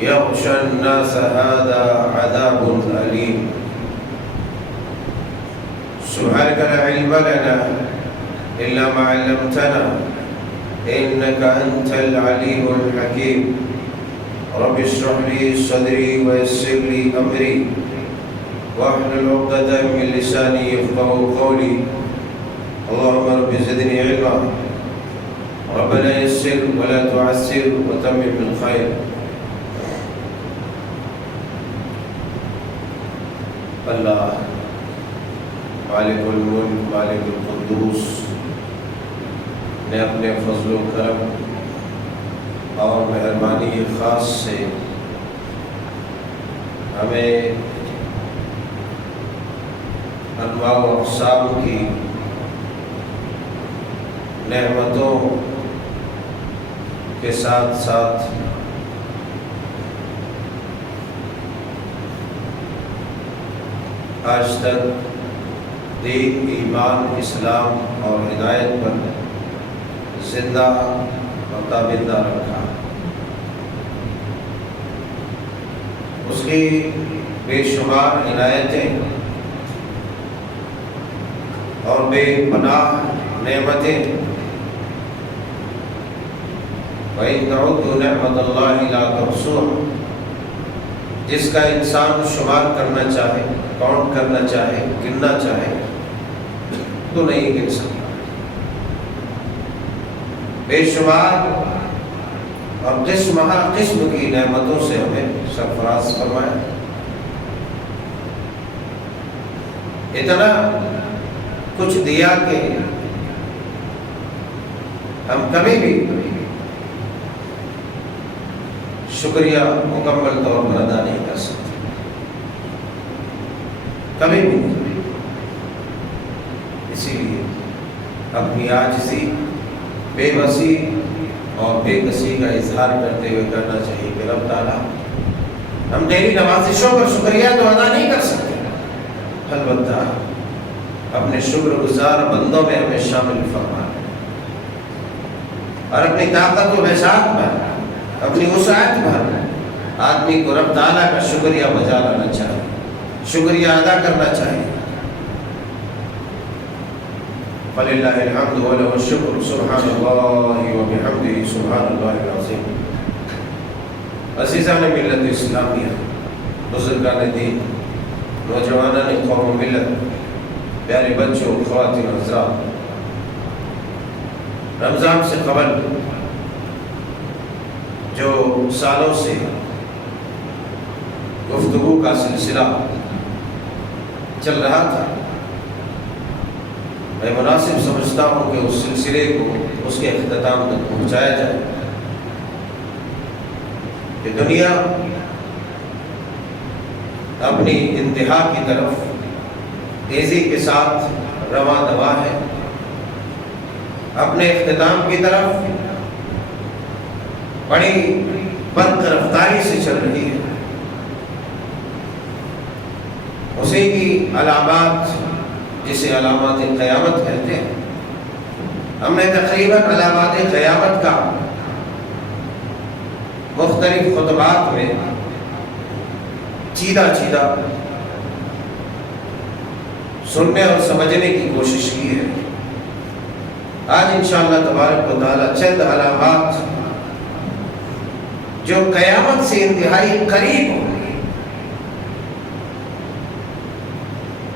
يغشى الناس هذا عذاب أليم. سبحانك لا علم لنا إلا ما علمتنا إنك أنت العليم الحكيم. رب اشرح لي صدري ويسر لي أمري واحلل عقدة من لساني يفقهوا قولي. اللهم رب زدني علما. ربنا يسر ولا تعسر وتمم بالخير. اللہ مالک الملک مالک القدوس نے اپنے فضل و کرم اور مہربانی خاص سے ہمیں انواع و اقسام کی نعمتوں کے ساتھ ساتھ آج تک دین، ایمان، اسلام اور ہدایت پر زندہ اور تابندہ رکھا. اس کی بے شمار عنایتیں اور بے پناہ نعمتیں. وَإِن تَعُدُّوا نِعْمَتَ اللَّهِ لَا تُحْصُوهَا، جس کا انسان شمار کرنا چاہے، کاؤنٹ کرنا چاہے، گننا چاہے تو نہیں گن سکتا. بے شمار اور قسم ہر قسم کی نعمتوں سے ہمیں سرفراز فرمایا. اتنا کچھ دیا کہ ہم کبھی بھی شکریہ مکمل طور پر ادا نہیں کر سکتے، کبھی بھی نہیں. اسی لیے اپنی عاجزی، بے بسی اور بے کسی کا اظہار کرتے ہوئے کرنا چاہیے کہ رب تعالیٰ ہم تیری نوازشوں پر شکریہ تو ادا نہیں کر سکتے، البتہ اپنے شکر گزار بندوں میں ہمیں شامل فرما اور اپنی طاقت و بساط میں، اپنی وسعت پر آدمی کو رب تعالیٰ کا شکریہ بجا لانا چاہیے، شکریہ ادا کرنا چاہیے. فَلِلَّهِ الْحَمْدُ وَلَهُ الشُّكْرُ سُبْحَانَ اللَّهِ وَبِحَمْدِهِ سُبْحَانَ اللَّهِ الْعَظِيمِ. عزیزان ملت اسلامیہ، بزرگان دین، نوجوانان قوم ملت، پیارے بچوں، خواتین حضرات، رمضان سے قبل جو سالوں سے گفتگو کا سلسلہ چل رہا تھا، میں مناسب سمجھتا ہوں کہ اس سلسلے کو اس کے اختتام تک پہنچایا جائے کہ دنیا اپنی انتہا کی طرف تیزی کے ساتھ رواں دواں ہے، اپنے اختتام کی طرف بڑی برق رفتاری سے چل رہی ہے. اسی کی علامات، جسے علامات قیامت کہتے ہیں، ہم نے تقریباً علامات قیامت کا مختلف خطبات میں چیدہ سننے اور سمجھنے کی کوشش کی ہے. آج انشاءاللہ تبارک و تعالی چند علامات جو قیامت سے انتہائی قریب ہوں،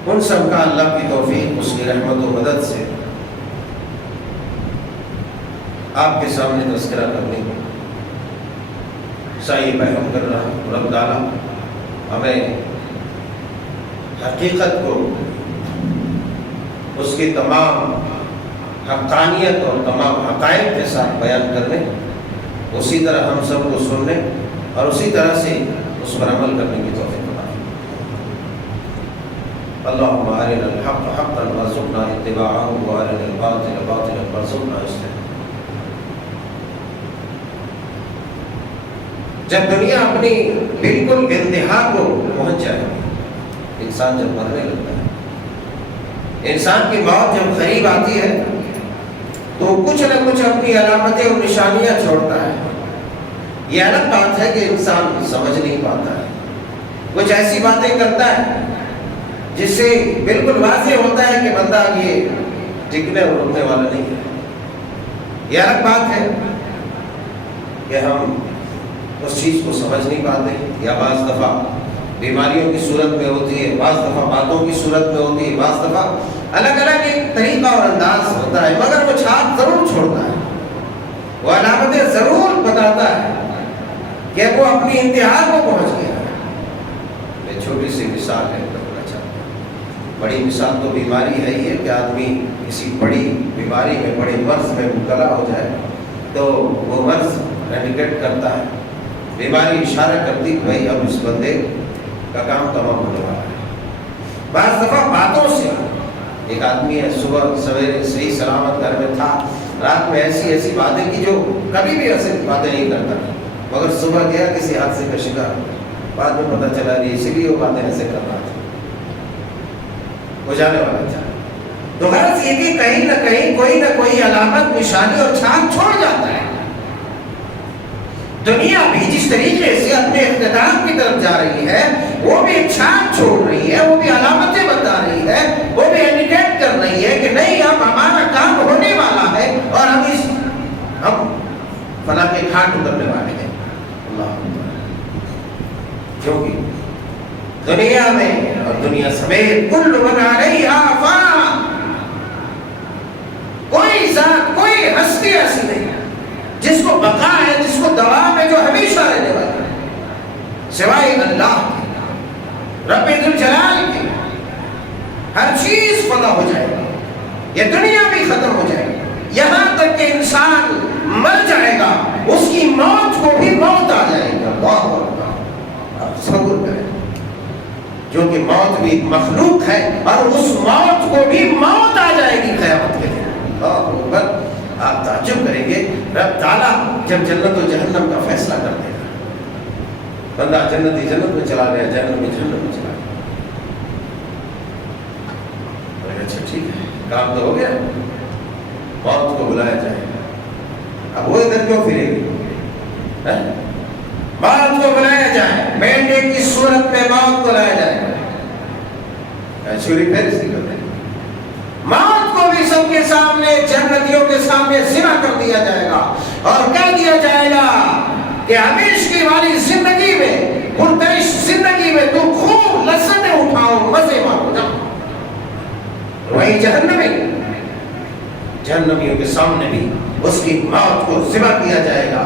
ان سب کا اللہ کی توفیق، اس کی رحمت و مدد سے آپ کے سامنے تذکرہ کرنے کو سعی بیان کر رہا ہوں. رب تعالیٰ ہمیں حقیقت کو اس کی تمام حقانیت اور تمام حقائق کے ساتھ بیان کرنے، اسی طرح ہم سب کو سننے اور اسی طرح سے اس پر عمل کرنے کی توفیق عطا فرمائے. اللهم ارنا الحق حقا وارزقنا اتباعه وارنا الباطل باطلا وارزقنا اجتنابه. جب دنیا اپنی بالکل انتہا کو پہنچ جائے، انسان جب مرنے لگتا ہے، انسان کی موت جب قریب آتی ہے تو کچھ نہ کچھ اپنی علامتیں اور نشانیاں چھوڑتا ہے. یہ الگ بات ہے کہ انسان سمجھ نہیں پاتا ہے، کچھ ایسی باتیں کرتا ہے جس سے بالکل واضح ہوتا ہے کہ بندہ یہ ٹکنے اور رکنے والا نہیں ہے۔ یہ الگ بات ہے کہ ہم اس چیز کو سمجھ نہیں پاتے، یا بعض دفعہ بیماریوں کی صورت میں ہوتی ہے، بعض دفعہ باتوں کی صورت میں ہوتی ہے، بعض دفعہ الگ الگ ایک طریقہ اور انداز ہوتا ہے، مگر وہ چھاپ ضرور چھوڑتا ہے، وہ علامتیں ضرور بتاتا ہے کہ وہ اپنی انتہا کو پہنچ گیا ہے۔ میں چھوٹی سی مثال ہے بتانا چاہتا ہوں۔ بڑی مثال تو بیماری ہے ہی ہے کہ آدمی کسی بڑی بیماری میں، بڑے مرض میں مبتلا ہو جائے تو وہ مرض انڈیکیٹ کرتا ہے، بیماری اشارہ کرتی کہ بھائی اب اس بندے کا کام تمام ہونے والا ہے۔ بعض دفعہ باتوں سے، ایک آدمی ہے صبح سویرے صحیح سلامت گھر میں تھا، رات میں ایسی ایسی باتیں کی جو کبھی بھی ایسے باتیں نہیں کرتا، مگر صبح گیا کسی حادثے کا شکار، بعد میں پتہ چلا نہیں اسی لیے وہ باتیں ایسے کر رہا تھا، ہو جانے والا تھا۔ تو غرض یہ کہ کہیں نہ کہیں کوئی نہ کوئی علامت، نشانی اور چھاپ چھوڑ جاتا ہے۔ دنیا بھی جس طریقے سے اپنے اختتام کی طرف جا رہی ہے، وہ بھی چھاپ چھوڑ رہی ہے، وہ بھی علامتیں بتا رہی ہے، وہ بھی انڈیکیٹ کر رہی ہے کہ نہیں اب ہمارا کام ہونے والا ہے اور ہم فلاں کے گھاٹ اترنے والے ہیں۔ اللہ کیونکہ دنیا میں اور دنیا سمیت کل من علیہا فان، کوئی ذات، کوئی ہستی ایسی نہیں جس کو بقا ہے، جس کو دوام ہے، جو ہمیشہ رہنے والا ہے، سوائے اللہ رب ذوالجلال کے۔ ہر چیز فنا ہو جائے گا، یہ دنیا بھی ختم ہو جائے گی، یہاں تک کہ انسان مر جائے گا، اس کی موت کو بھی موت آ جائے گا۔ اللہ اکبر، آپ تصور کریں، جو کہ موت بھی مخلوق ہے اور اس موت کو بھی موت آ جائے گی قیامت کے دن۔ اللہ اکبر، آپ تعجب کریں گے رب تعالیٰ جب جنت و جہنم کا فیصلہ کر دے گا، بندہ جنتی جنت میں چلا گیا، جہنم میں جہنم میں چلا گیا، اچھا ٹھیک ہے کام تو ہو گیا، موت کو بلایا جائے گا، اب وہ ادھر کیوں پھرے گی؟ موت کو بلایا جائے، مینڈے کی صورت میں موت کو لایا جائے گا، چھری پھر اسی کو دیں، موت کو بھی سب کے سامنے، جنتیوں کے سامنے ذبح کر دیا جائے گا اور کہہ دیا جائے گا کہ ہمیشہ والی زندگی میں، پرتعش زندگی میں تم خوب لذتیں اٹھاؤ، مزے مارو۔ وہی جہنمیوں کے سامنے بھی اس کی موت کو ذبح کیا جائے گا،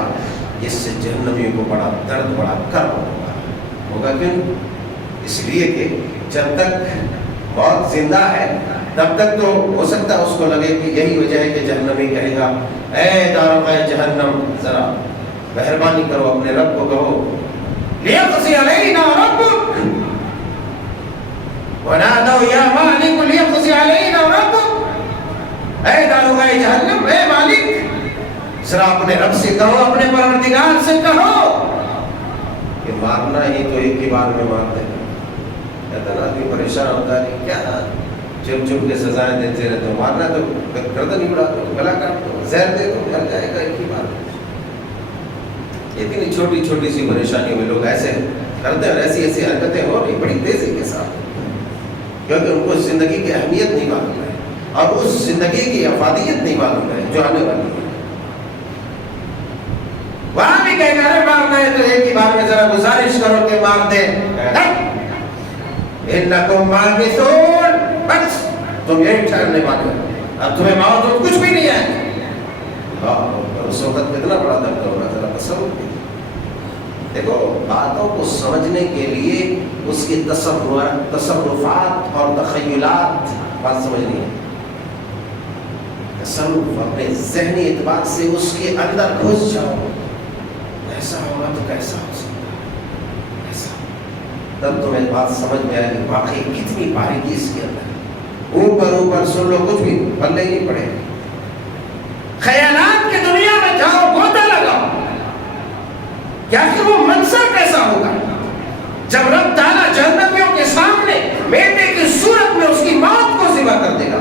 جس سے جہنمیوں کو بڑا درد، بڑا کرب ہوگا۔ کیوں؟ اس لیے کہ جب تک موت زندہ ہے تب تک تو ہو سکتا ہے اس کو لگے کہ یہی وجہ ہے کہ جہنمی کہے گا اے دارغ جہنم ذرا مہربانی کرو، اپنے رب کو کہو لیقضی علینا ربک، ونادوا یا مالک لیقضی علینا ربک، اے دارغ جہنم، اے مالک ذرا اپنے رب سے کہو، اپنے پروردگار سے کہو کہ مارنا ہی تو ایک ہی بار میں مار دے۔ کہتا نا آدمی پریشان ہوتا ہے کیا چپ چپ کے سزائیں دیتے رہتے ہو، مارنا تو گردن ہی اڑا دو، گلا کاٹ دو، زہر دے دو، مر جائے گا ایک ہی بار۔ اتنی چھوٹی چھوٹی سی پریشانیوں میں لوگ ایسے کرتے ہیں اور ایسی ایسی حرکتیں ہو رہی بڑی تیزی کے ساتھ، کیونکہ ان کو زندگی کی اہمیت نہیں معلوم ہے اور اس زندگی کی افادیت نہیں معلوم ہے جو آنے والی ہے۔ وہاں بھی کہیں گے مارنا ہے تو ایک ہی بار میں ذرا گزارش کرو کہ مار دے، انکم ماکثون، بس تم یہی ٹھہرنے والے ہو، اب تمہیں موت اور کچھ بھی نہیں ہے۔ اس وقت کتنا بڑا درد ہوگا ذرا تصور کیجیے۔ دیکھو باتوں کو سمجھنے کے لیے اس کی تصرفات اور تخیلات بات سمجھنی ہے، تصرف اپنے ذہنی اعتبار سے اس کے اندر گھس جاؤ، ایسا ہوگا تو کیسا ہو سکتا ہے ایسا، تب تمہیں بات سمجھ میں آئے گی واقعی کتنی باریکی اس کے اندر۔ اوپر سن لو کچھ بھی پلے ہی نہیں پڑے، خیالات کی دنیا میں جاؤ، گوتا لگاؤ کہ آخر وہ منظر کیسا ہوگا جب رب تعالیٰ جہنمیوں کے سامنے بیٹے کی صورت میں اس کی موت کو ذبح کر دے گا۔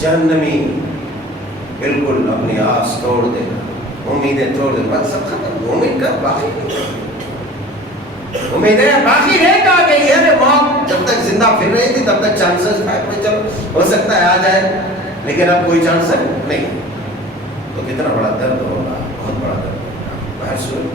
جہنمی بالکل اپنی آس توڑ دینا، امیدیں توڑ دینا، بس سب ختم، امید کا باقی نہیں، امیدیں باقی رہ کا گئی ہے۔ موت جب تک زندہ پھر رہی تھی تب تک چانسز تھا کہ چلو ہو سکتا ہے آ جائے، لیکن اب کوئی چانس ہے نہیں، تو کتنا بڑا درد ہوگا، بہت بڑا درد ہوگا۔ بحث ہوئی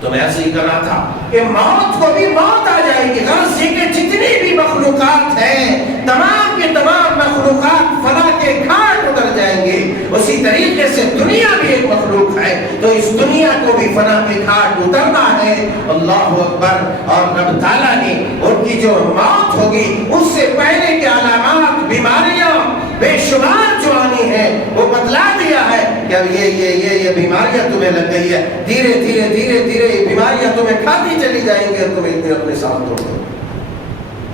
تو میں ایسے ہی کر رہا تھا کہ موت کو بھی موت آ جائے گی، غرض یہ کہ جتنی بھی مخلوقات ہیں تمام کے تمام مخلوقات فنا کے گھاٹ اتر جائیں گے، اسی طریقے سے دنیا بھی ایک مخلوق ہے، تو اس دنیا کو بھی فنا کے گھاٹ اترنا ہے۔ اللہ اکبر۔ اور رب تعالیٰ نے ان کی جو موت ہوگی اس سے پہلے کے علامات، بیماریاں بے شمار جو آنی ہے وہ بتلا دیا ہے کہ اب یہ بیماریاں تمہیں لگ گئی ہے، دھیرے دھیرے دھیرے دھیرے یہ بیماریاں تمہیں کھاتی چلی جائیں گی اور تمہیں اتنے اپنے ساتھ توڑ دو،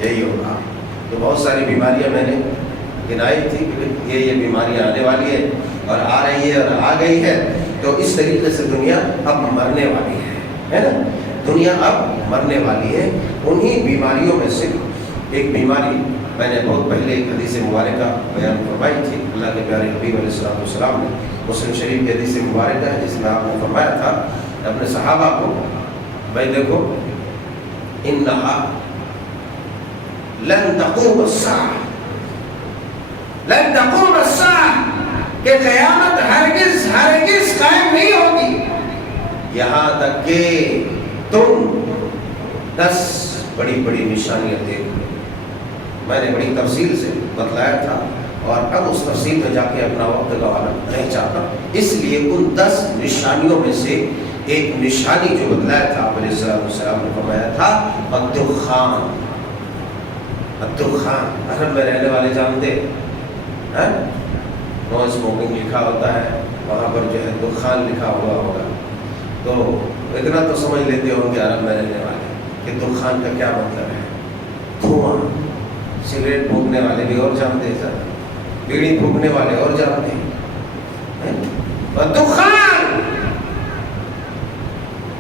یہی ہوگا۔ تو بہت ساری بیماریاں میں نے گنائی تھی کہ یہ بیماریاں آنے والی ہے اور آ رہی ہے اور آ گئی ہے، تو اس طریقے سے دنیا اب مرنے والی ہے نا، دنیا اب مرنے والی ہے۔ انہی بیماریوں میں سے ایک بیماری میں نے بہت پہلے ایک حدیث مبارکہ بیان فرمائی تھی، اللہ کے پیارے حبیب علیہ الصلوۃ والسلام نے، مسلم شریف کی حدیث مبارکہ ہے جس میں آپ نے فرمایا تھا اپنے صحابہ کو، بھائی دیکھو انہا لن تقوم الساعہ، لن تقوم الساعہ، کہ قیامت ہرگز ہرگز قائم نہیں ہوگی یہاں تک کہ تم 10 بڑی بڑی نشانیاں دیکھو۔ میں نے بڑی تفصیل سے بتلایا تھا اور اب اس تفصیل میں جا کے اپنا وقت گوانا نہیں چاہتا، اس لیے ان 10 نشانیوں میں سے ایک نشانی جو بتلایا تھا آپ علیہ السلام نے فرمایا تھا الدخان۔ الدخان عرب میں رہنے والے جانتے ہیں، نو اسموکنگ لکھا ہوتا ہے، وہاں پر جو ہے دخان لکھا ہوا ہوگا، تو اتنا تو سمجھ لیتے ہوں گے عرب میں رہنے والے کہ دخان کا کیا مطلب ہے، دھواں۔ سگریٹ پھونکنے والے بھی اور جانتے ہیں سر، بیڑی پھونکنے والے اور جانتے ہیں، اور دخان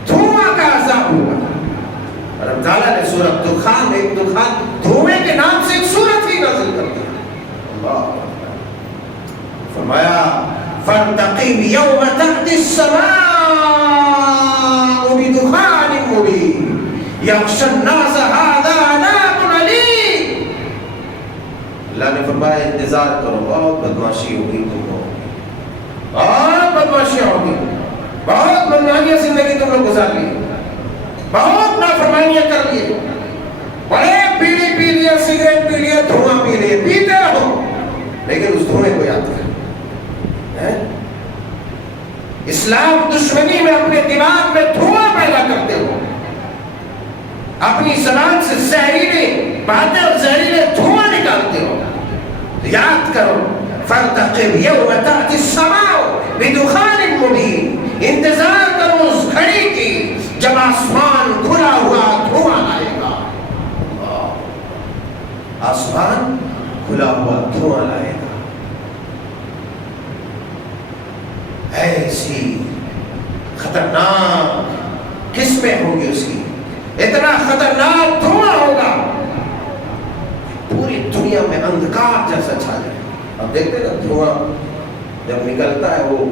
دھواں کا عذاب ہوگا۔ رب تعالیٰ نے سورۃ دخان، ایک دخان دھوئے کے نام سے ایک سورت ہی نازل کر دی۔ اللہ فرمایا فارتقب یوم تأتی السماء بدخان مبین یغشی الناس هذا عذاب علیم۔ اللہ نے فرمایا انتظار کرو، بہت بدماشی ہوگی تم لوگوں کی، بہت بدماشیاں ہوگی، بہت بدماشیاں زندگی تم لوگ گزار لی، بہت نافرمانیاں کر لیے، بڑے بیڑی پی لیے، سگریٹ پی لیے، دھواں پی لیے، پیتے رہو لیکن اس دھوئے کو یاد کرو۔ اسلام دشمنی میں اپنے دماغ میں دھواں پیدا کرتے ہو، اپنی زبان سے زہریلی باتیں اور زہریلے دھواں نکالتے ہو، یاد کرو فارتقب یوم تأتی السماء بدخان مبین، انتظار کرو اس گھڑی کی جب آسمان کھلا ہوا دھواں آئے گا، آسمان کھلا ہوا دھواں آئے گا۔ ایسی خطرناک قسمیں ہوں گی اس کی، اتنا خطرناک دھواں ہوگا پوری دنیا میں اندھکار جیسا چھا جائے۔ اب دیکھتے نا دھواں جب نکلتا ہے، وہ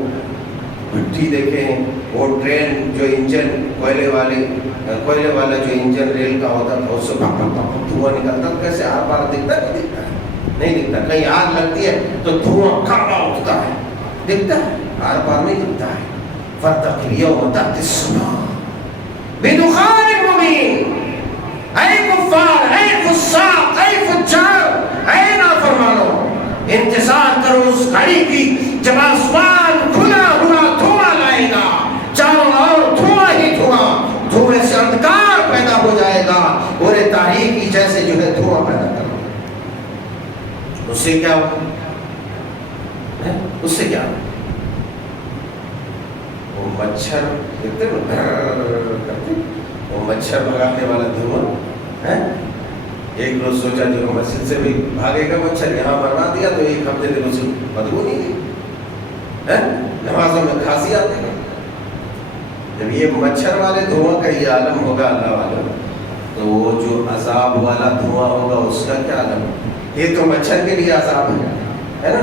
بھٹی دیکھیں، وہ ٹرین جو انجن کوئلے والا جو انجن ریل کا ہوتا تھا اس سے دھواں نکلتا تو کیسے آر پار دکھتا ہے؟ نہیں دکھتا ہے، نہیں دکھتا۔ کہیں آگ لگتی ہے تو دھواں کالا اٹھتا ہے، دکھتا ہے، آر پار نہیں دکھتا ہے۔ فارتقب یوم تأتی السماء بدخان مبین۔ اے کفار، اے فساق، اے فجار، اے نافرمانو، انتظار کرو اس گھڑی کی جب آسمان کھلا ہوا دھواں لائے گا، چاروں اور دھواں ہی دھواں، دھوئے سے اندھکار پیدا ہو جائے گا، پورے تاریکی جیسے جو ہے دھواں پیدا کر دے۔ اس سے کیا ہو؟ اس سے کیا ہو؟ وہ مچھر دیکھتے کرتے، وہ مچھر بھگانے والا دھواں، ایک روز سوچا جو مسجد سے بھی بھاگے گا مچھر، یہاں مروا دیا تو ایک ہفتے تک اسے بدبو نہیں دی، نمازوں میں کھانسی آتے گا۔ جب یہ مچھر والے دھواں کا یہ عالم ہوگا اللہ والا، تو وہ جو عذاب والا دھواں ہوگا اس کا کیا عالم؟ یہ تو مچھر کے لیے عذاب ہے نا،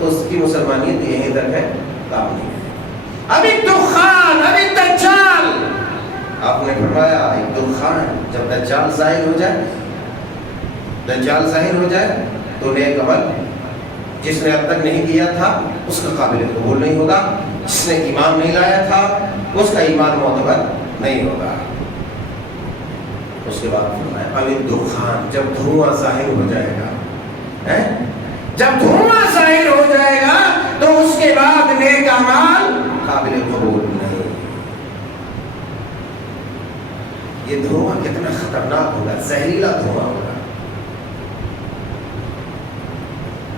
تو اس کی مسلمانیت یہیں تک ہے، کام نہیں ہے۔ ابھی دخان، ابھی دجال، آپ نے فرمایا ایک دخان، جب دجال ظاہر ہو جائے، دجال ظاہر ہو جائے تو نیک عمل جس نے اب تک نہیں کیا تھا اس کا قابل قبول نہیں ہوگا، جس نے ایمان نہیں لایا تھا اس کا ایمان معتبر نہیں ہوگا۔ اس کے بعد فرمایا ابھی دخان، جب دھواں ظاہر ہو جائے گا، جب دھواں ظاہر ہو جائے گا تو اس کے بعد نیک اعمال قابل قبول نہیں۔ یہ دھواں کتنا خطرناک ہوگا، زہریلا دھواں ہوگا،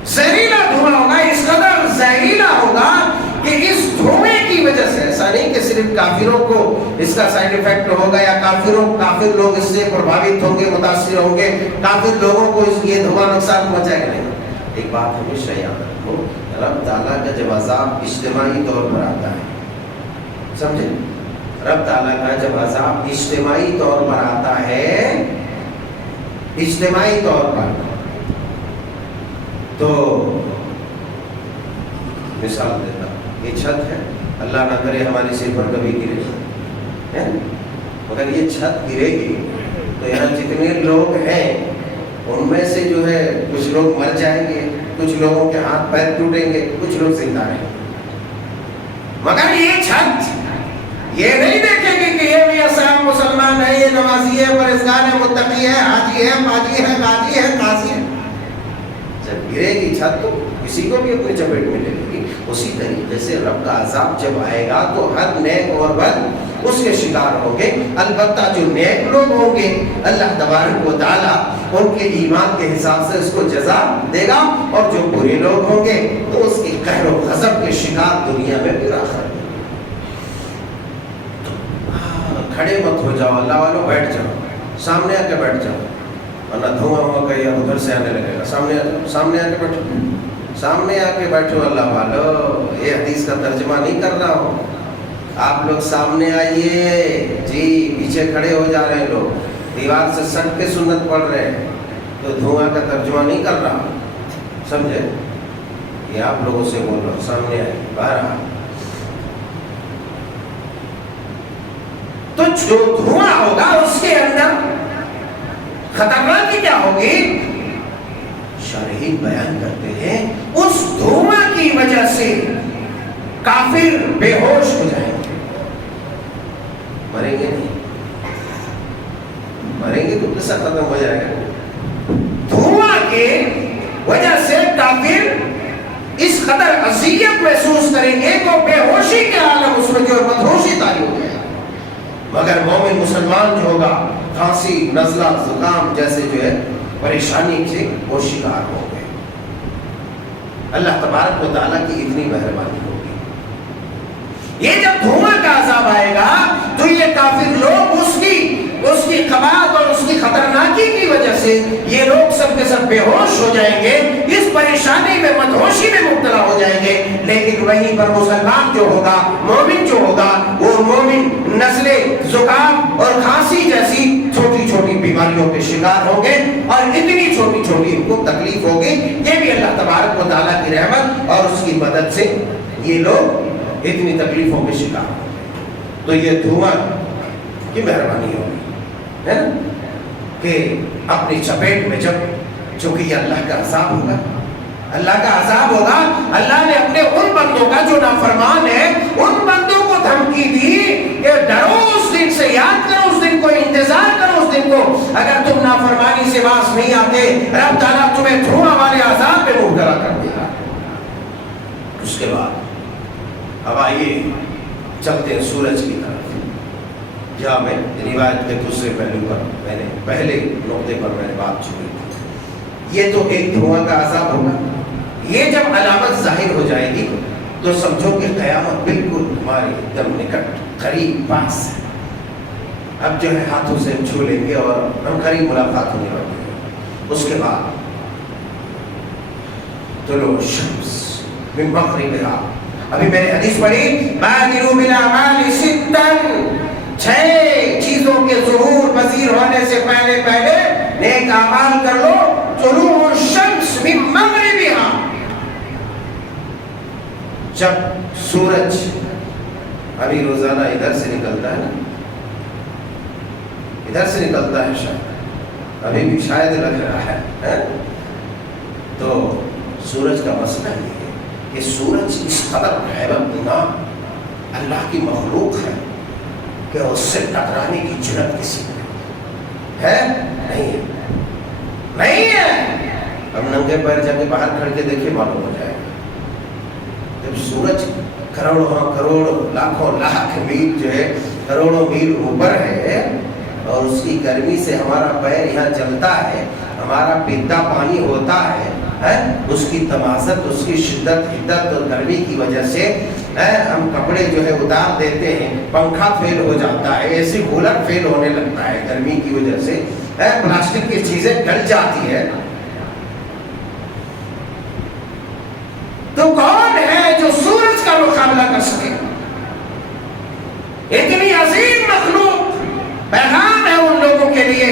زہریلا دھواں ہوگا، اس قدر زہریلا ہوگا کہ اس دھوئے کی وجہ سے، ایسا نہیں کہ صرف کافروں کو اس کا سائیڈ ایفیکٹ ہوگا یا کافر لوگ اس سے پربھاوت ہوں گے، متاثر ہوں گے، کافر لوگوں کو یہ دھواں نقصان پہنچائے گا نہیں۔ ایک بات ہمیشہ یاد رکھو، رب تعالیٰ کا جب عذاب اجتماعی طور پر آتا ہے، سمجھے، رب تعالیٰ کا جب عذاب اجتماعی طور پر آتا ہے، اجتماعی طور پر، تو مثال دیتا ہوں، یہ چھت ہے، اللہ نہ کرے ہماری سر پر کبھی گرے، مگر یہ چھت گرے گی تو یہاں جتنے لوگ ہیں ان میں سے جو ہے کچھ لوگ مر جائیں گے، کچھ لوگوں کے ہاتھ پیر ٹوٹیں گے، کچھ لوگ زندہ رہیں گے، مگر یہ چھت یہ نہیں دیکھیں گے کہ یہ بھی اسلام مسلمان ہے، یہ نمازی ہے، پرہیزگار ہے، متقی ہے، حاجی ہے، باجی ہے، غازی ہے، قاضی ہے۔ جب گرے گی چھت تو کسی کو بھی اپنی چپیٹ میں لے لے گی۔ اسی طریقے سے رب کا عذاب جب آئے گا تو ہر نیک اور بد اس کے شکار ہوں گے، البتہ جو نیک لوگ ہوں گے اللہ تبارک و تعالیٰ ان کے ایمان کے حساب سے اس کو جزا دے گا، اور جو برے لوگ ہوں گے تو اس کی قہر و غضب کے شکار دنیا میں پھر آخر میں۔ کھڑے مت ہو جاؤ اللہ والوں، بیٹھ جاؤ، سامنے آ کے بیٹھ جاؤ، ورنہ دھواں ہوا کہ یا ادھر سے آنے لگے گا۔ سامنے آ کے بیٹھو، سامنے آ کے بیٹھو اللہ والو۔ یہ حدیث کا ترجمہ نہیں کر رہا ہوں، آپ لوگ سامنے آئیے جی، پیچھے کھڑے ہو جا رہے ہیں لوگ، دیوار سے سٹ کے سنت پڑھ رہے ہیں، تو دھواں کا ترجمہ نہیں کر رہا، سمجھے؟ یہ آپ لوگوں سے بول رہا ہوں، سامنے آئیے، باہر آ۔ تو جو دھواں ہوگا اس کے اندر خطرناک کیا ہوگی، شارحین بیان کرتے ہیں اس دھواں کی وجہ سے کافر بے ہوش ہو جائیں گے، مریں گے نہیں، مریں گے تو قصہ ختم ہو جائے گا۔ دھواں کے وجہ سے کافر اس قدر اذیت محسوس کریں گے کہ بے ہوشی کے عالم اس میں جو مدہوشی طاری ہو جائے گا، مگر مومن مسلمان جو ہوگا کھانسی، نزلہ، زکام جیسے جو ہے پریشانی سے وہ شکار ہو گئے۔ اللہ تبارک و تعالیٰ کی اتنی مہربانی ہوگی۔ یہ جب دھواں کا عذاب آئے گا تو یہ کافر لوگ اس کی قباحت اور اس کی خطرناکی کی وجہ سے یہ لوگ سب کے سب بے ہوش ہو جائیں گے، اس پریشانی میں مدہوشی میں مبتلا ہو جائیں گے۔ لیکن وہیں پر مسلمان جو ہوگا، مومن جو ہوگا، وہ مومن نزلے، زکام اور کھانسی جیسی چھوٹی چھوٹی بیماریوں کے شکار ہوں گے، اور اتنی چھوٹی چھوٹی ان کو تکلیف ہوگی۔ یہ بھی اللہ تبارک و تعالیٰ کی رحمت اور اس کی مدد سے یہ لوگ اتنی تکلیفوں کے شکار ہوں گے۔ تو یہ دھواں کی مہربانی ہوگی ہے نا، کہ اپنی چپیٹ میں جب، چونکہ یہ اللہ کا عذاب ہوگا، اللہ کا عذاب ہوگا، اللہ نے اپنے ان بندوں کا جو نافرمان ہے ان بندوں کو دھمکی دی کہ ڈرو اس دن سے، یاد کرو اس دن کو، انتظار کرو اس دن کو، اگر تم نافرمانی سے باز نہیں آتے رب تعالیٰ تمہیں دھواں والے عذاب پہ مبتلا کر دے گا۔ اس کے بعد اب آئیے چلتے ہیں سورج کی طرف، جہاں میں روایت کے دوسرے پہلو پر میں نے پہلے نقطے پر میں نے بات چھوڑی تھی۔ یہ تو ایک دھواں کا عذاب ہوگا، یہ جب علامت ظاہر ہو جائے گی تو سمجھو کہ قیامت بالکل ہماری ایک دم نکٹ، قریب، پاس ہے۔ اب جو ہے ہاتھوں سے چھو لیں گے اور ہم قریب ملاقات ہونے والی ہے۔ اس کے بعد طلوع الشمس من مغربہا، ابھی میں نے حدیث پڑھی، بادروا بالاعمال ستا، 6 چیزوں کے ظہور پذیر ہونے سے پہلے نیک اعمال کر لو۔ طلوع الشمس من مغربہا، جب سورج ابھی روزانہ ادھر سے نکلتا ہے نا، ادھر سے نکلتا ہے، شاید ابھی بھی شاید لگ رہا ہے، تو سورج کا مسئلہ یہ ہے کہ سورج اس قدر حیرت ناک اللہ کی مخلوق ہے کہ اس سے ٹکرانے کی جرأت کسی کو ہے نہیں ہے، نہیں ہے۔ اب ننگے پیر جا کے باہر کھڑ کے دیکھیں معلوم ہو جائے گا۔ جب سورج کروڑوں کروڑ لاکھوں لاکھ میل جو ہے کروڑوں میل اوپر ہے اور اس کی گرمی سے ہمارا پیر یہاں جلتا ہے، ہمارا پیتا پانی ہوتا ہے، اس کی تمازت، اس کی شدت، حدت اور گرمی کی وجہ سے ہم کپڑے جو ہے اتار دیتے ہیں، پنکھا فیل ہو جاتا ہے، اے سی کولر فیل ہونے لگتا ہے گرمی کی وجہ سے، پلاسٹک کی چیزیں گل جاتی ہے۔ تو کون ہے جو سورج کا مقابلہ کر سکے؟ اتنی عظیم مخلوق، پیغام ہے ان لوگوں کے لیے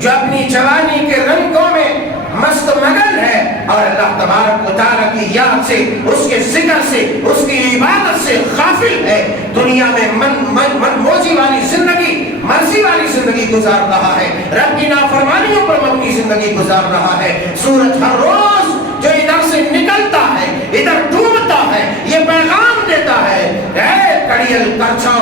جو اپنی جوانی کے رنگوں میں مست مگن ہے اور اللہ تبارک و تعالیٰ کی یاد سے، اس کے ذکر سے، اس کی عبادت سے غافل ہے، دنیا میں من موجی والی زندگی، مرضی والی زندگی گزار رہا ہے، رب کی نافرمانیوں پر مبنی زندگی گزار رہا ہے۔ سورج ہر روز جو ادھر سے نکلتا ہے، ادھر ڈوبتا ہے، یہ پیغام دیتا ہے، اے کڑیل کرچا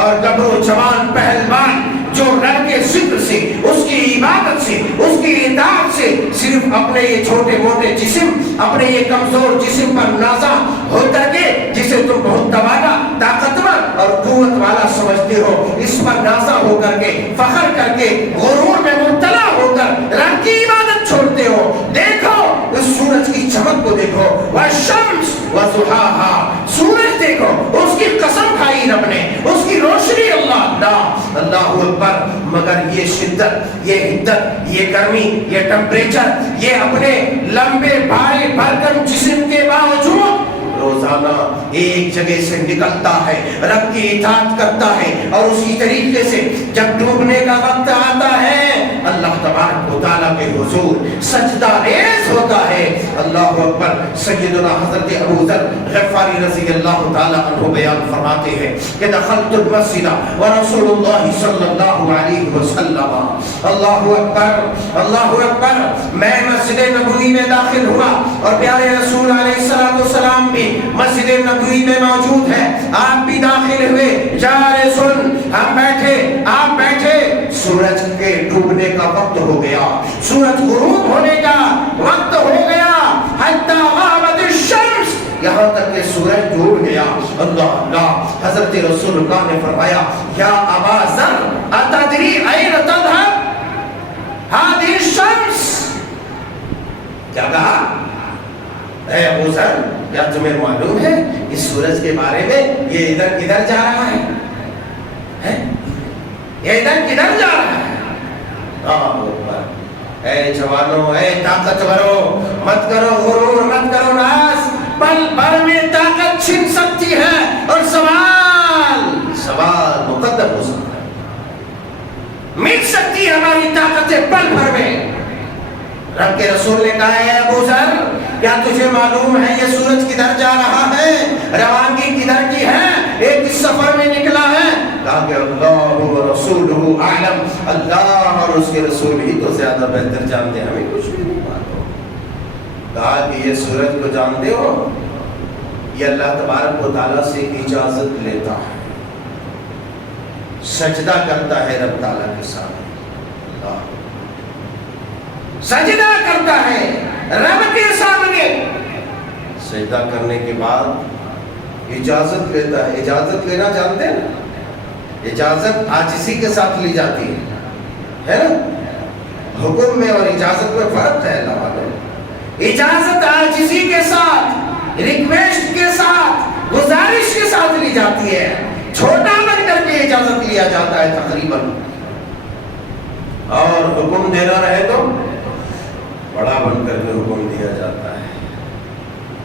اور گبرو جوان پہلوان جو رب کے ذکر سے، اس کی عبادت سے، اس کی اطاعت سے صرف اپنے یہ چھوٹے موٹے جسم، اپنے یہ کمزور جسم پر نازا ہو کر کے، جسے تم بہت توانا، طاقتور اور قوت والا سمجھتے ہو، اس پر نازا ہو کر کے، فخر کر کے، غرور میں مبتلا ہو کر رب کی عبادت چھوڑتے ہو۔ دیکھو اس سورج کی چمک کو دیکھو، وَالشَّمْسِ وَضُحَاهَا، سورج دیکھو، اس کی قسم کھائی رب نے، اس کی روشنی اللہ اکبر، مگر یہ شدت، یہ حدت، یہ گرمی، یہ ٹمپریچر، یہ اپنے لمبے بھاری بھرکم جسم کے باوجود روزانہ ایک جگہ سے نکلتا ہے، رب کی اطاعت کرتا ہے، اور اسی طریقے سے جب ڈوبنے کا وقت آتا ہے اللہ تبارک و تعالیٰ کے حضور سجدہ ریز ہوتا ہے۔ اللہ اکبر۔ سیدنا حضرت ابو ذر غفاری رضی اللہ تعالیٰ عنہ بیان فرماتے ہیں کہ دخلت المسجد ورسول اللہ صلی اللہ علیہ وسلم، اللہ اکبر، اللہ اکبر، میں مسجد نبوی میں داخل ہوا اور پیارے رسول علیہ السلام بھی مسجد نبوی میں موجود ہے، آپ بھی داخل ہوئے، جالسن، ہم بیٹھے، آپ بیٹھے، سورج کے ڈوبنے کا وقت ہو گیا، سورج غروب ہونے کا وقت ہو گیا، حتی غابت الشمس، یہاں تک کہ سورج ڈوب گیا۔ اللہ اللہ، حضرت رسول اللہ نے فرمایا یا ابا ذر اتدری این تذهب هذه الشمس، کیا کہا؟ اے ابو ذر، کیا تمہیں معلوم ہے اس سورج کے بارے میں یہ ادھر کدھر جا رہا ہے؟ یہ ادھر کدھر جا رہا ہے؟ اے جوانوں، اے طاقتوروں، مت کرو غرور، مت کرو ناز، پل بھر میں طاقت چھن سکتی ہے اور سوال مقدم ہو سکتا ہے، مٹ سکتی ہے ہماری طاقتیں پل بھر میں۔ رب کے رسول نے کہا ہے ابو ذر، کیا تجھے معلوم ہے یہ سورج کدھر جا رہا ہے، روانگی کدھر کی ہے، ایک اس سفر میں نکلا ہے؟ کہا کہ اللہ و رسولہ اعلم، اللہ اور اس کے رسول ہی تو زیادہ بہتر جانتے ہیں، ہمیں کچھ بھی نہیں معلوم۔ کہا کہ یہ سورج کو جانتے ہو، یہ اللہ تبارک و تعالیٰ سے اجازت لیتا ہے، سجدہ کرتا ہے رب تعالیٰ کے سامنے، سجدہ کرتا ہے رب کے سامنے، سجدہ کرنے کے بعد اجازت لیتا ہے۔ اجازت لینا جانتے ہیں نا، اجازت عاجزی کے ساتھ لی جاتی ہے نا، حکم میں اور اجازت میں فرق ہے اللہ والے۔ اجازت عاجزی کے ساتھ، ریکویسٹ کے ساتھ، گزارش کے ساتھ لی جاتی ہے، چھوٹا بن کر کے اجازت لیا جاتا ہے تقریباً، اور حکم دینا رہے تو بڑا بن کر کے حکم دیا جاتا ہے۔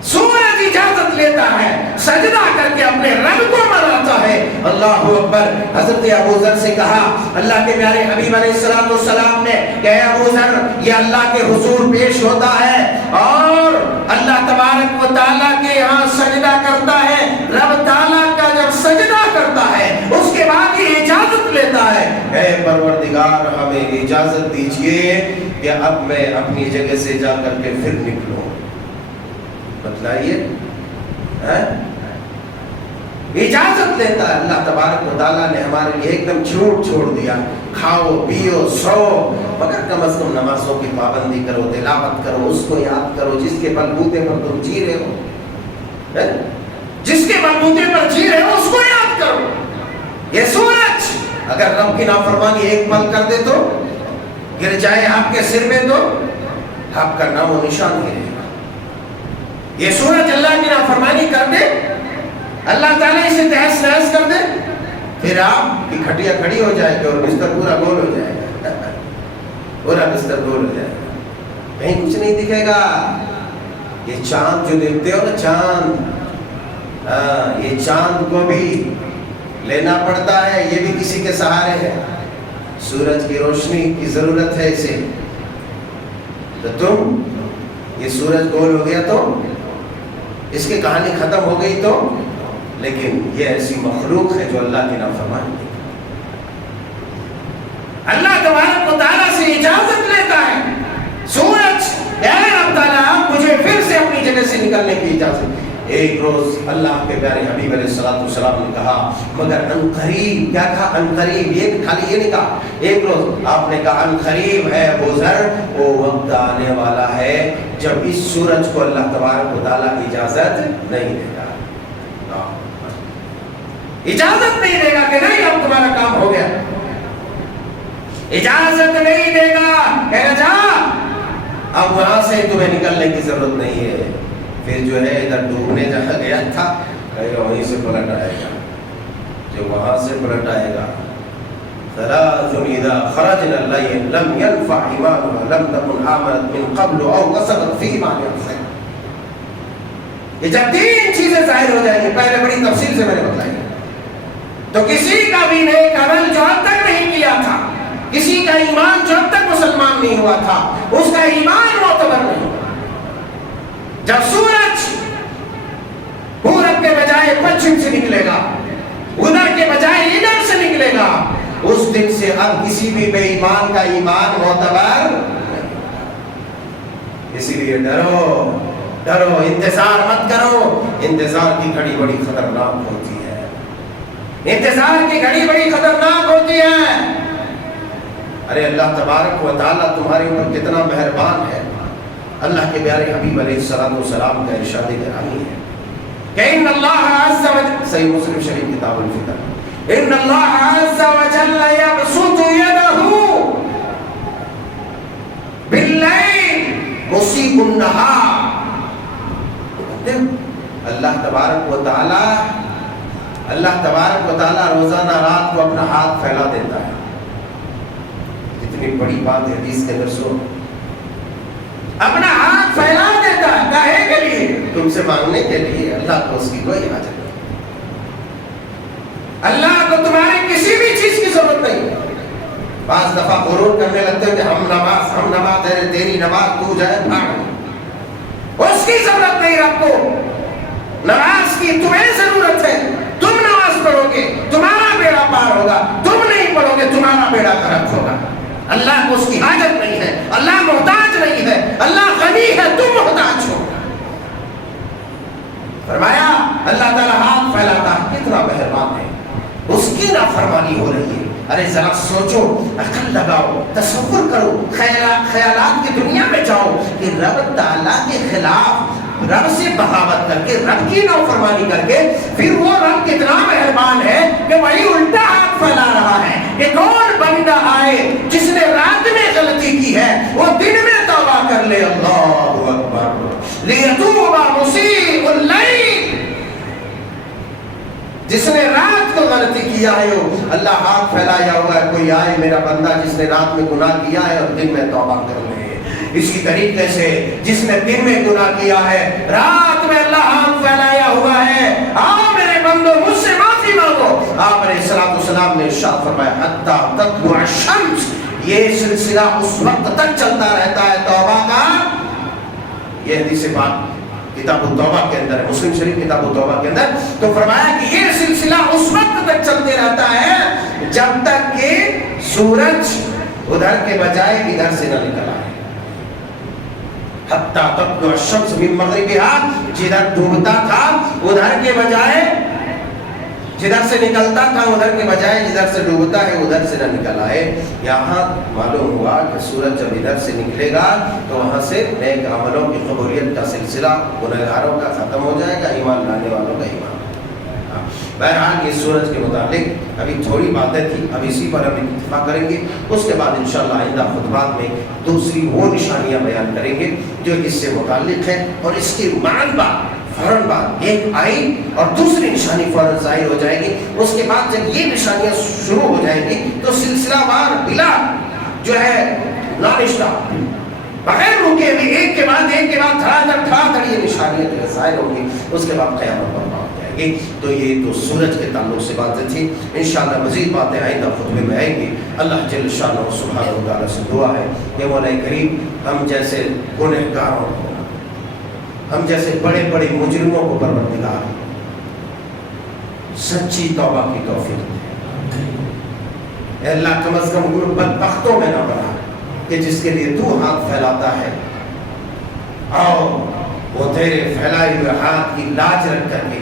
سورج اجازت لیتا ہے، سجدہ کر کے اپنے رب کو مناتا ہے۔ اللہ اکبر۔ حضرت ابو ذر سے کہا اللہ کے پیارے حبیب علیہ الصلوۃ والسلام نے کہ اے ابو ذر، یہ اللہ کے حضور پیش ہوتا ہے اور اللہ تبارک و تعالیٰ کے یہاں سجدہ کرتا ہے، رب تعالیٰ کا جب سجدہ کرتا ہے اس کے بعد یہ اجازت لیتا ہے، اے پروردگار ہمیں اجازت دیجئے کہ اب میں اپنی جگہ سے جا کر کے پھر نکلوں۔ بتلائیے، اجازت لیتا ہے اللہ تبارک و تعالیٰ نے ہمارے لیے ایک دم چھوٹ چھوڑ دیا، کھاؤ پیو سو، مگر کم از کم نمازوں کی پابندی کرو، تلاوت کرو، اس کو یاد کرو جس کے بلبوتے پر تم جی رہے ہو، جس کے بلبوتے پر جی رہے ہو اس کو یاد کرو۔ یہ سورج اگر رب کی نافرمانی ایک پل کر دے تو گر جائے آپ کے سر میں تو آپ کا نام و نشان ہی رہے گا۔ یہ سورج اللہ کی نافرمانی کر دے، اللہ تعالیٰ اسے تہس نہس کر دے، پھر آپ کی کھٹیا کھڑی ہو جائے گی اور بستر پورا گول ہو جائے گا، پورا بستر گول ہو جائے گا، کہیں کچھ نہیں دکھے گا۔ یہ چاند جو دیکھتے ہو نا، چاند، یہ چاند کو بھی لینا پڑتا ہے، یہ بھی کسی کے سہارے ہے، سورج کی روشنی کی ضرورت ہے اسے۔ تو تم یہ سورج گول ہو گیا تو اس کی کہانی ختم ہو گئی تو، لیکن یہ ایسی مخلوق ہے جو اللہ کی نافرمانی ہے۔ اللہ تبارک و تعالیٰ سے اجازت لیتا ہے، سورج اے رب تعالیٰ مجھے پھر سے اپنی جگہ سے نکلنے کی اجازت۔ ایک روز اللہ کے پیارے حبیب علیہ الصلوۃ والسلام نے کہا، مگر ان قریب، کیا کہا؟ ان قریب، یہ خالی یہ نہیں کہا، ایک روز آپ نے کہا ان قریب ہے ابو ذر، وہ وقت آنے والا ہے جب اس سورج کو اللہ تبارک و تعالیٰ اجازت نہیں دے گا، اجازت نہیں دے گا کہ نہیں اب تمہارا کام ہو گیا، اجازت نہیں دے گا کہ جا اب وہاں سے تمہیں نکلنے کی ضرورت نہیں ہے۔ پھر جو ہے ادھر ڈوبنے جہاں گیا تھا وہیں سے پلٹ آئے گا، جو وہاں سے پلٹ آئے گا۔ ثلاث اذا خرجنا الليل لم ينفع ایمانها لم تكن آمنت من قبل او كسبت في ایمانها خيرا۔ یہ جب تین چیزیں ظاہر ہو جائیں گی، پہلے بڑی تفصیل سے میں نے بتائی، تو کسی کا بھی نیک عمل جو اب تک نہیں کیا تھا، کسی کا ایمان جو اب تک مسلمان نہیں ہوا تھا، اس کا ایمان معتبر نہیں ہوا۔ جب سورج پورب کے بجائے پچھم سے نکلے گا، ادھر کے بجائے ادھر سے نکلے گا، اس دن سے اب کسی بھی بے ایمان کا ایمان معتبر نہیں۔ اسی لیے ڈرو ڈرو، انتظار مت کرو، انتظار کی گھڑی بڑی خطرناک ہوتی ہے، انتظار کی گھڑی بڑی خطرناک ہوتی ہے۔ ارے اللہ تبارک و تعالیٰ تمہارے اوپر کتنا مہربان ہے۔ اللہ کے پیارے حبیب علیہ الصلوۃ والسلام کا ارشاد گرامی ہے کہ ان اللہ عز و جل، صحیح مسلم شریف کتاب الفتن، ان اللہ عز و جل یبسط یدہ باللیل مسیء النہار۔ اللہ تبارک و تعالیٰ روزانہ رات کو اپنا ہاتھ پھیلا دیتا ہے۔ کتنی بڑی بات ہے، حدیث کے اندر سو، اپنا ہاتھ پھیلا دیتا ہے، کاہے کے لیے؟ تم سے مانگنے کے لیے، اللہ کو اس کی کوئی حاجت نہیں، اللہ کو تمہاری کسی بھی چیز کی ضرورت نہیں۔ بعض دفعہ غرور کرنے لگتے ہیں کہ ہم نماز تیری نماز تو جائے بھاگ، اس کی ضرورت نہیں رب کو، نماز کی تمہیں ضرورت ہے، تم نماز پڑھو گے تمہارا بیڑا پار ہوگا، تم نہیں پڑھو گے تمہارا بیڑا غرق ہوگا۔ اللہ کو اس کی حاجت نہیں ہے، اللہ محتاج نہیں ہے، اللہ غنی ہے، تم محتاج ہو۔ فرمایا اللہ تعالیٰ ہاتھ پھیلاتا ہے، کتنا مہربان ہے، اس کی نافرمانی ہو رہی ہے۔ ارے ذرا سوچو، عقل لگاؤ، تصور کرو، خیالات کی دنیا میں جاؤ کہ رب تعالیٰ کے خلاف رب سے بغاوت کر کے، رب کی نافرمانی کر کے، پھر وہ رب کتنا مہربان ہے کہ وہی الٹا ہاتھ پھیلا رہا ہے کہ کون بندہ آئے جس نے رات میں غلطی کی ہے وہ دن میں توبہ کر لے۔ اللہ اکبر، لیتوب مسیء اللیل، جس نے رات کو غلطی کیا ہے اللہ ہاتھ پھیلایا ہوا ہے، کوئی آئے میرا بندہ جس نے رات میں گناہ کیا ہے اور دن میں توبہ کر لے۔ اسی طریقے سے جس نے دن میں گناہ کیا ہے رات میں اللہ ہاتھ پھیلایا ہوا ہے، آؤ میرے بندو مجھ سے معافی مانگو۔ آپ علیہ السلام نے ارشاد فرمایا حتی تطلع الشمس، یہ سلسلہ اس وقت تک چلتا رہتا ہے توبہ کا۔ یہ حدیث پاک کتاب التوبہ کے اندر ہے، مسلم شریف کتاب التوبہ کے اندر، تو فرمایا کہ یہ سلسلہ اس وقت تک چلتے رہتا ہے جب تک کہ سورج ادھر کے بجائے ادھر سے نہ نکل آئے۔ حتی تطلع الشمس من مغربها، جدھر ڈوبتا تھا ادھر کے بجائے جدھر سے نکلتا تھا ادھر کے بجائے جدھر سے ڈوبتا ہے ادھر سے نہ نکل آئے۔ یہاں معلوم ہوا کہ سورج جب ادھر سے نکلے گا تو وہاں سے نیک عملوں کی قبولیت کا سلسلہ گنہگاروں کا ختم ہو جائے گا، ایمان لانے والوں کا ایمان۔ بہرحال یہ سورج کے متعلق ابھی تھوڑی باتیں تھی، اب اسی پر ہم اتفاق کریں گے، اس کے بعد انشاءاللہ آئندہ خطبات میں دوسری وہ نشانیاں بیان کریں گے جو اس سے متعلق ہیں، اور اس کے فوراً بعد ایک آئی اور دوسری نشانی فوراً ظاہر ہو جائے گی۔ اس کے بعد جب یہ نشانیاں شروع ہو جائیں گی تو سلسلہ وار بلا جو ہے نان اسٹاپ بغیر رکے ہوئے ایک کے بعد دھڑا دھڑ یہ نشانیاں جو ظاہر ہوں گی، اس کے بعد قیامت برپا ہو جائے گی۔ تو یہ تو سورج کے تعلق سے باتیں تھی، انشاءاللہ مزید باتیں آئندہ خطبے میں آئیں گی۔ اللہ جل شانہ سبحانہ و تعالیٰ سے دعا ہے کہ مولا کریم ہم جیسے گنہگاروں کو، ہم جیسے بڑے بڑے مجرموں کو پروردگار سچی توبہ کی توفیق دے۔ اے اللہ کم از کم ان بدبختوں میں نہ بنا کہ جس کے لیے تو ہاتھ پھیلاتا ہے اور وہ تیرے پھیلائے ہوئے ہاتھ کی لاج رکھ کر کے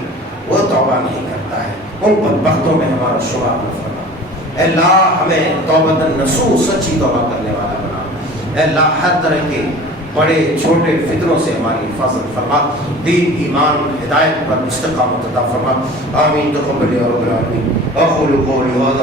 وہ توبہ نہیں کرتا ہے، ان بدبختوں میں ہمارا شمار نہ فرما۔ اے اللہ ہمیں توبۃ نصوح سچی توبہ کرنے والا بنا۔ اے اللہ ہر طرح کے بڑے چھوٹے فتنوں سے ہماری حفاظت فرما، دین ایمان ہدایت پر استقامت عطا فرما۔ آمین تقبل یا رب العالمین۔ اقول قولی هذا